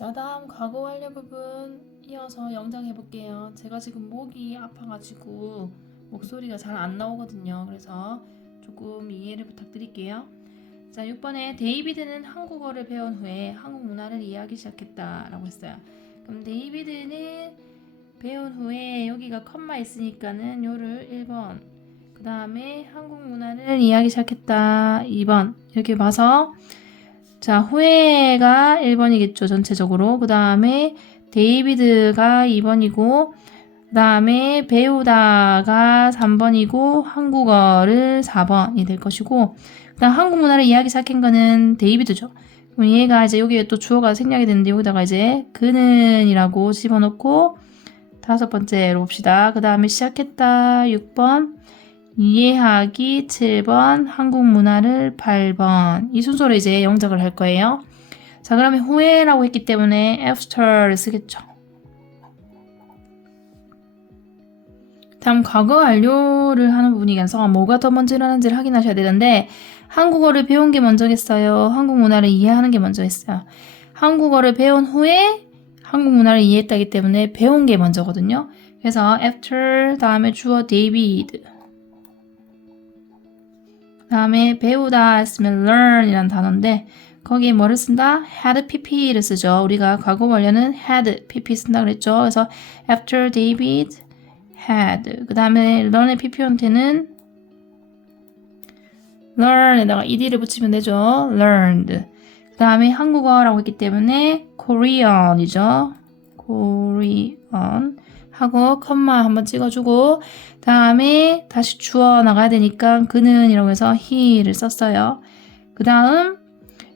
자, 다음 과거 완료 부분 이어서 영장 해볼게요. 제가 지금 목이 아파가지고 목소리가 잘 안 나오거든요. 그래서 조금 이해를 부탁드릴게요. 자, 6번에 데이비드는 한국어를 배운 후에 한국 문화를 이해하기 시작했다라고 했어요. 그럼 데이비드는 배운 후에 여기가 컴마 있으니까는 요를 1번 그 다음에 한국 문화를 이해하기 시작했다 2번 이렇게 봐서 자 후에가 1번이겠죠 전체적으로. 그 다음에 데이비드가 2번이고 그 다음에 배우다가 3번이고 한국어를 4번이 될 것이고 그 다음 한국 문화를 이해하기 시작한 거는 데이비드죠. 그럼 얘가 이제 여기에 또 주어가 생략이 되는데 여기다가 이제 그는이라고 집어넣고 다섯 번째로 봅시다. 그 다음에 시작했다 6번 이해하기 7번 한국 문화를 8번 이 순서로 이제 영작을 할 거예요. 자 그러면 후에라고 했기 때문에 after를 쓰겠죠. 다음 과거 완료를 하는 부분이라서 뭐가 더 먼저 일어나는지를 확인하셔야 되는데 한국어를 배운 게 먼저겠어요. 한국 문화를 이해하는 게 먼저겠어요. 한국어를 배운 후에 한국 문화를 이해했다기 때문에 배운 게 먼저거든요. 그래서 after 다음에 주어 David 다음에 배우다 했으면 learn이라는 단어인데 거기에 뭐를 쓴다? had pp를 쓰죠. 우리가 과거 완료는 had pp 쓴다 그랬죠. 그래서 after David had 그 다음에 learn의 pp 형태는 learn에다가 ed를 붙이면 되죠. learned 그 다음에 한국어라고 했기 때문에 Korean이죠. Korean 하고 컴마 한번 찍어주고 다음에 다시 주어 나가야 되니까 그는 이라고 해서 he를 썼어요. 그 다음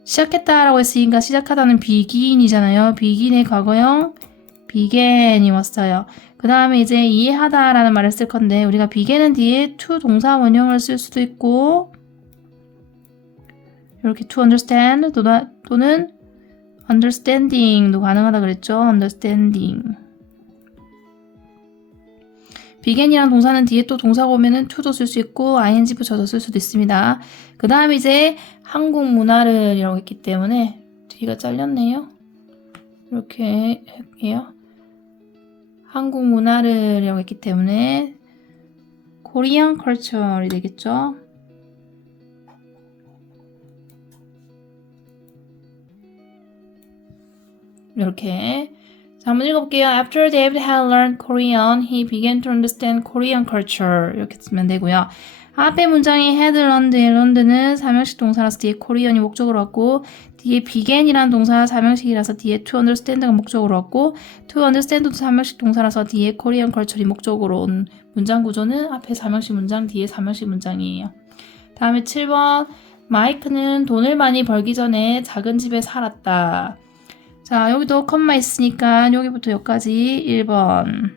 시작했다라고 했으니까 시작하다는 begin이잖아요. begin의 과거형 began이 왔어요. 그 다음에 이제 이해하다라는 말을 쓸 건데 우리가 began은 뒤에 to 동사 원형을 쓸 수도 있고 이렇게 to understand 또는, understanding도 가능하다 그랬죠. understanding. Begin이란 동사는 뒤에 또 동사가 오면은 to도 쓸 수 있고 ing 붙여서 쓸 수도 있습니다. 그 다음에 이제 한국 문화를 이라고 했기 때문에 뒤가 잘렸네요. 이렇게 할게요. 한국 문화를 이라고 했기 때문에 Korean culture이 되겠죠. 이렇게 자, 한번 읽어볼게요. After David had learned Korean, he began to understand Korean culture. 이렇게 쓰면 되고요. 앞에 문장이 had learned의 learned는 사명식 동사라서 뒤에 Korean이 목적으로 왔고 뒤에 began이라는 동사 사명식이라서 뒤에 to understand가 목적으로 왔고 to understand도 사명식 동사라서 뒤에 Korean culture이 목적으로 온 문장 구조는 앞에 사명식 문장 뒤에 사명식 문장이에요. 다음에 7번 마이크는 돈을 많이 벌기 전에 작은 집에 살았다. 자, 여기도 컴마 있으니까 여기부터 여기까지 1번.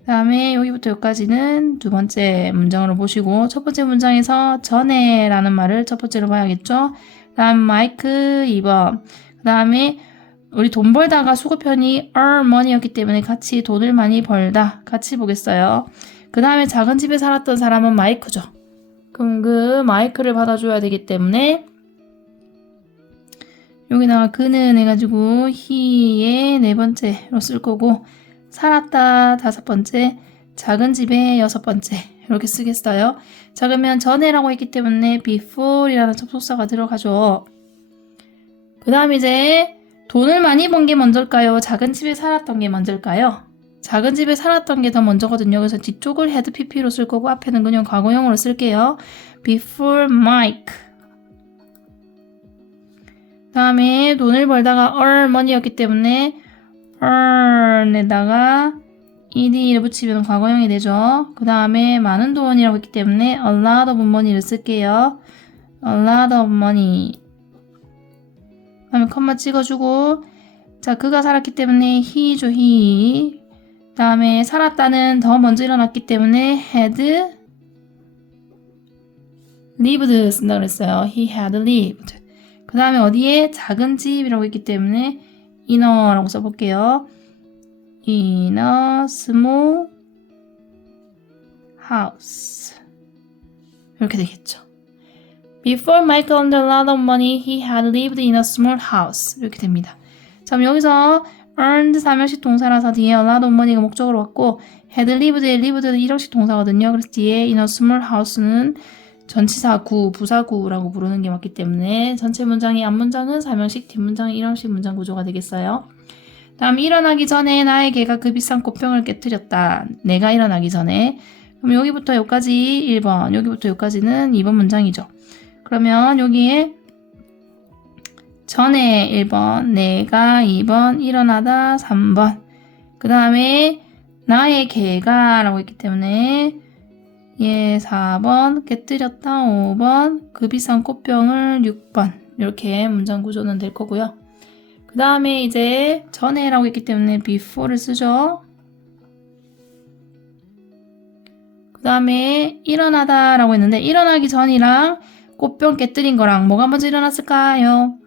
그 다음에 여기부터 여기까지는 두 번째 문장으로 보시고 첫 번째 문장에서 전에 라는 말을 첫 번째로 봐야겠죠. 그 다음 마이크 2번. 그 다음에 우리 돈 벌다가 수급편이 earn money였기 때문에 같이 돈을 많이 벌다. 같이 보겠어요. 그 다음에 작은 집에 살았던 사람은 마이크죠. 그럼 그 마이크를 받아줘야 되기 때문에 여기다가 그는 해가지고 he의 네 번째로 쓸 거고 살았다 다섯 번째 작은 집에 여섯 번째 이렇게 쓰겠어요. 자 그러면 전에라고 했기 때문에 before이라는 접속사가 들어가죠. 그 다음 이제 돈을 많이 번 게 먼저일까요? 작은 집에 살았던 게 먼저일까요? 작은 집에 살았던 게 더 먼저거든요. 그래서 뒤쪽을 had pp로 쓸 거고 앞에는 그냥 과거형으로 쓸게요. before Mike 다음에 돈을 벌다가 money였기 때문에 earn에다가 ed를 붙이면 과거형이 되죠. 그 다음에 많은 돈이라고 했기 때문에 a lot of money를 쓸게요. a lot of money. 그 다음에 컴마 찍어주고 자 그가 살았기 때문에 he죠 he. 그 다음에 살았다는 더 먼저 일어났기 때문에 had lived 쓴다 그랬어요. he had lived. 그 다음에 어디에 작은 집이라고 했기 때문에 inner라고 써볼게요. inner small house 이렇게 되겠죠. Before Michael earned a lot of money, he had lived in a small house 이렇게 됩니다. 자, 그럼 여기서 earned 사명식 동사라서 뒤에 a lot of money가 목적으로 왔고 had lived에 lived는 일형식 동사거든요. 그래서 뒤에 in a small house는 전치사 구, 부사구라고 부르는 게 맞기 때문에 전체 문장의 앞문장은 사명식, 뒷문장은 일형식 문장 구조가 되겠어요. 다음 일어나기 전에 나의 개가 그 비싼 꽃병을 깨뜨렸다. 내가 일어나기 전에. 그럼 여기부터 여기까지 1번, 여기부터 여기까지는 2번 문장이죠. 그러면 여기에 전에 1번, 내가 2번, 일어나다 3번. 그 다음에 나의 개가 라고 했기 때문에 얘 4번, 깨뜨렸다 5번, 그 비싼 꽃병을 6번. 이렇게 문장 구조는 될 거고요. 그 다음에 이제 전에라고 했기 때문에 before를 쓰죠. 그 다음에 일어나다 라고 했는데 일어나기 전이랑 꽃병 깨뜨린 거랑 뭐가 먼저 일어났을까요?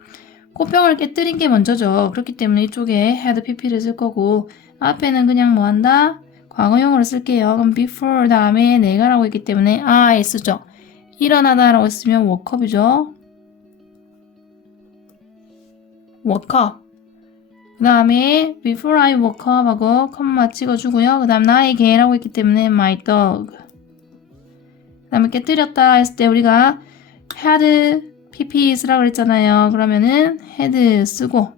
꽃병을 깨뜨린 게 먼저죠. 그렇기 때문에 이쪽에 had pp를 쓸 거고 앞에는 그냥 뭐 한다? 과거형으로 쓸게요. 그럼 before 다음에 내가라고 했기 때문에 I 쓰죠. 일어나다라고 했으면 woke up. 그 다음에 before I woke up 하고 컴마 찍어주고요. 그 다음 나의 개라고 했기 때문에 my dog. 그 다음에 깨뜨렸다 했을 때 우리가 had pp 쓰라고 그랬잖아요. 그러면은 had 쓰고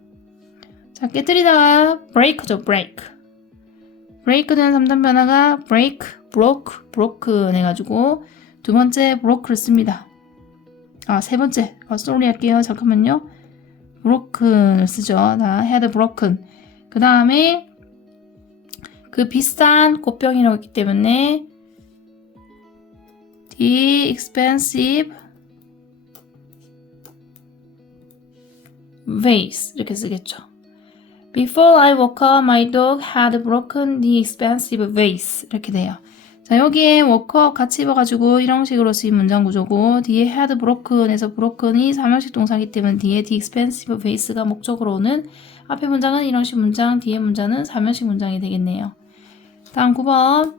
자 깨뜨리다가 break죠 break. Break 되는 3단 변화가 break, broke, broken 해가지고 두 번째 broke를 씁니다. 아 세 번째 아, sorry 할게요. 잠깐만요. broken을 쓰죠. 나 had broken. 그 다음에 그 비싼 꽃병이라고 했기 때문에 the expensive vase 이렇게 쓰겠죠. Before I woke up, my dog had broken the expensive vase 이렇게 돼요. 자 여기에 woke up 같이 입어가지고 이런 식으로 쓰인 문장 구조고 뒤에 had broken에서 broken이 사명식 동사이기 때문에 뒤에 the expensive vase가 목적으로 오는 앞에 문장은 이런 식 문장, 뒤에 문장은 사명식 문장이 되겠네요. 다음 9번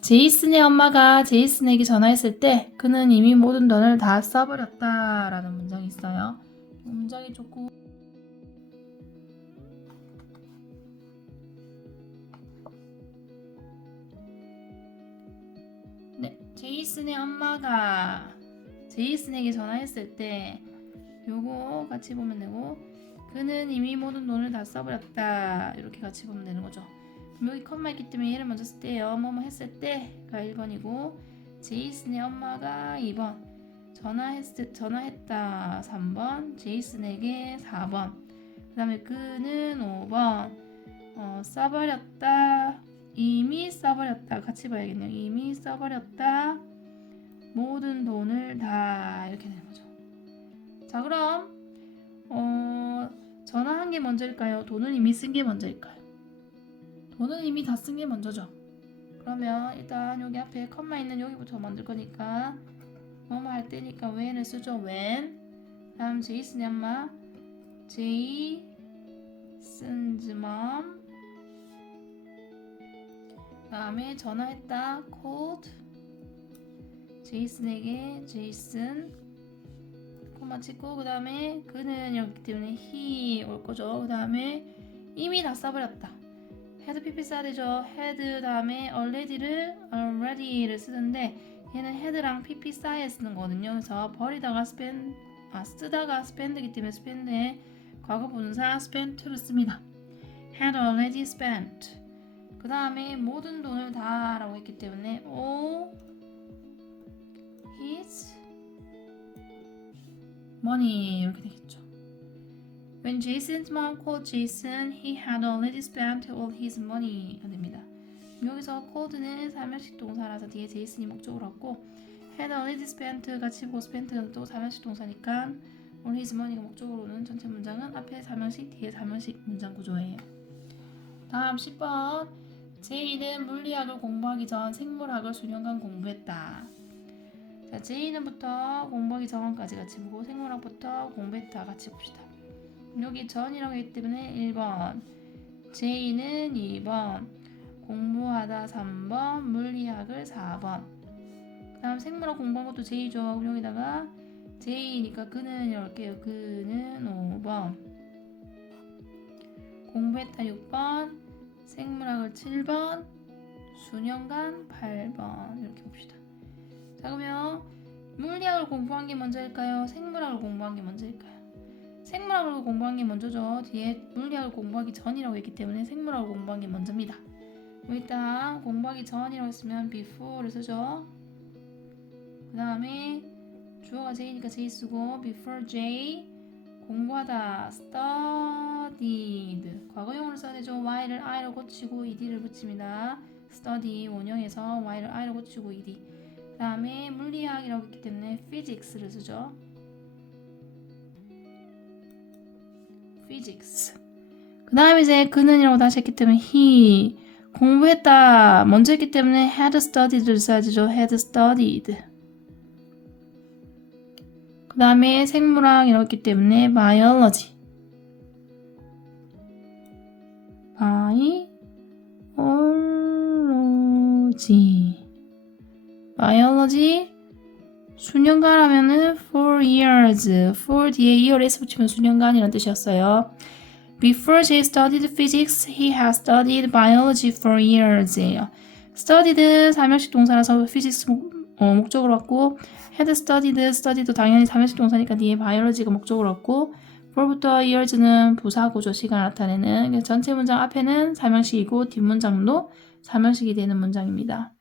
제이슨의 엄마가 제이슨에게 전화했을 때 그는 이미 모든 돈을 다 써버렸다 라는 문장이 있어요. 문장이 조금 제이슨의 엄마가 제이슨에게 전화했을 때 요거 같이 보면 되고 그는 이미 모든 돈을 다 써버렸다. 이렇게 같이 보면 되는 거죠. 여기 컴마 있기 때문에 얘를 먼저 쓸게요. 뭐뭐 했을 때가 1번이고 제이슨의 엄마가 2번. 전화했을 때 전화했다. 3번. 제이슨에게 4번. 그 다음에 그는 5번. 어, 써버렸다 이미 써버렸다. 같이 봐야겠네요. 이미 써버렸다. 모든 돈을 다 이렇게 되는 거죠. 자 그럼 어, 전화한 게 먼저일까요? 돈은 이미 쓴 게 먼저일까요? 돈은 이미 다 쓴 게 먼저죠. 그러면 일단 여기 앞에 컴마 있는 여기부터 만들 거니까 뭐뭐 할 때니까 when을 쓰죠 when. 다음 제이슨의 엄마? 제이슨's mom 다음에 전화했다 called 제이슨에게 제이슨 코마 찍고 그 다음에 그는 여기 때문에 he 올 거죠 그 다음에 이미 다 써버렸다 had pp 써야 되죠 had 다음에 already를 already를 쓰는데 얘는 헤드랑 pp 사이에 쓰는 거거든요. 그래서 버리다가 spend, 아 쓰다가 spend이기 때문에 spend의 과거 분사 spent를 씁니다. had already spent. 그 다음에 모든 돈을 다 라고 했기 때문에 all his money 이렇게 되겠죠. When Jason's mom called Jason, he had already spent all his money가 됩니다. 여기서 cold는 사면식 동사라서 뒤에 제이슨이 목적으로 왔고 had already spent 같이 보고 spent는 또 사면식 동사니까 all his money가 목적으로 오는 전체 문장은 앞에 사면식 뒤에 사면식 문장 구조예요. 다음 10번 제이는 물리학을 공부하기 전 생물학을 수년간 공부했다. 자, 제이는부터 공부하기 전까지 같이 보고 생물학부터 공부했다 같이 봅시다. 여기 전이라고 했기 때문에 1번 제이는 2번 공부하다 3번, 물리학을 4번. 그 다음 생물학 공부한 것도 J죠. 여기다가 J니까 그는 열게요. 그는 5번. 공부했다 6번, 생물학을 7번, 수년간 8번 이렇게 봅시다. 자 그러면 물리학을 공부한 게 먼저일까요? 생물학을 공부한 게 먼저일까요? 생물학을 공부한 게 먼저죠. 뒤에 물리학을 공부하기 전이라고 했기 때문에 생물학을 공부한 게 먼저입니다. 일단 공부하기 전이라고 했으면 before를 쓰죠. 그 다음에 주어가 J니까 J 쓰고 before J 공부하다 studied 과거형으로 써야 되죠. Y를 I로 고치고 ED를 붙입니다. study. 원형에서 Y를 I로 고치고 ED. 그 다음에 물리학이라고 했기 때문에 physics를 쓰죠. physics. 그 다음에 이제 그는이라고 다시 했기 때문에 he. 공부했다. 먼저 했기 때문에 had studied를 써야 되죠. had studied. 그 다음에 생물학이라고 했기 때문에 biology biology biology 수년간 하면은 four years four 뒤에 years 붙이면 수년간이라는 뜻이었어요. Before he studied physics, he has studied biology for years예요. studied 삼형식 동사라서 physics 목, 어, 목적으로 왔고 had studied, studied도 당연히 삼형식 동사니까 뒤에 biology가 목적으로 왔고 for부터 years는 부사 구조 시간을 나타내는 그래서 전체 문장 앞에는 삼형식이고 뒷문장도 삼형식이 되는 문장입니다.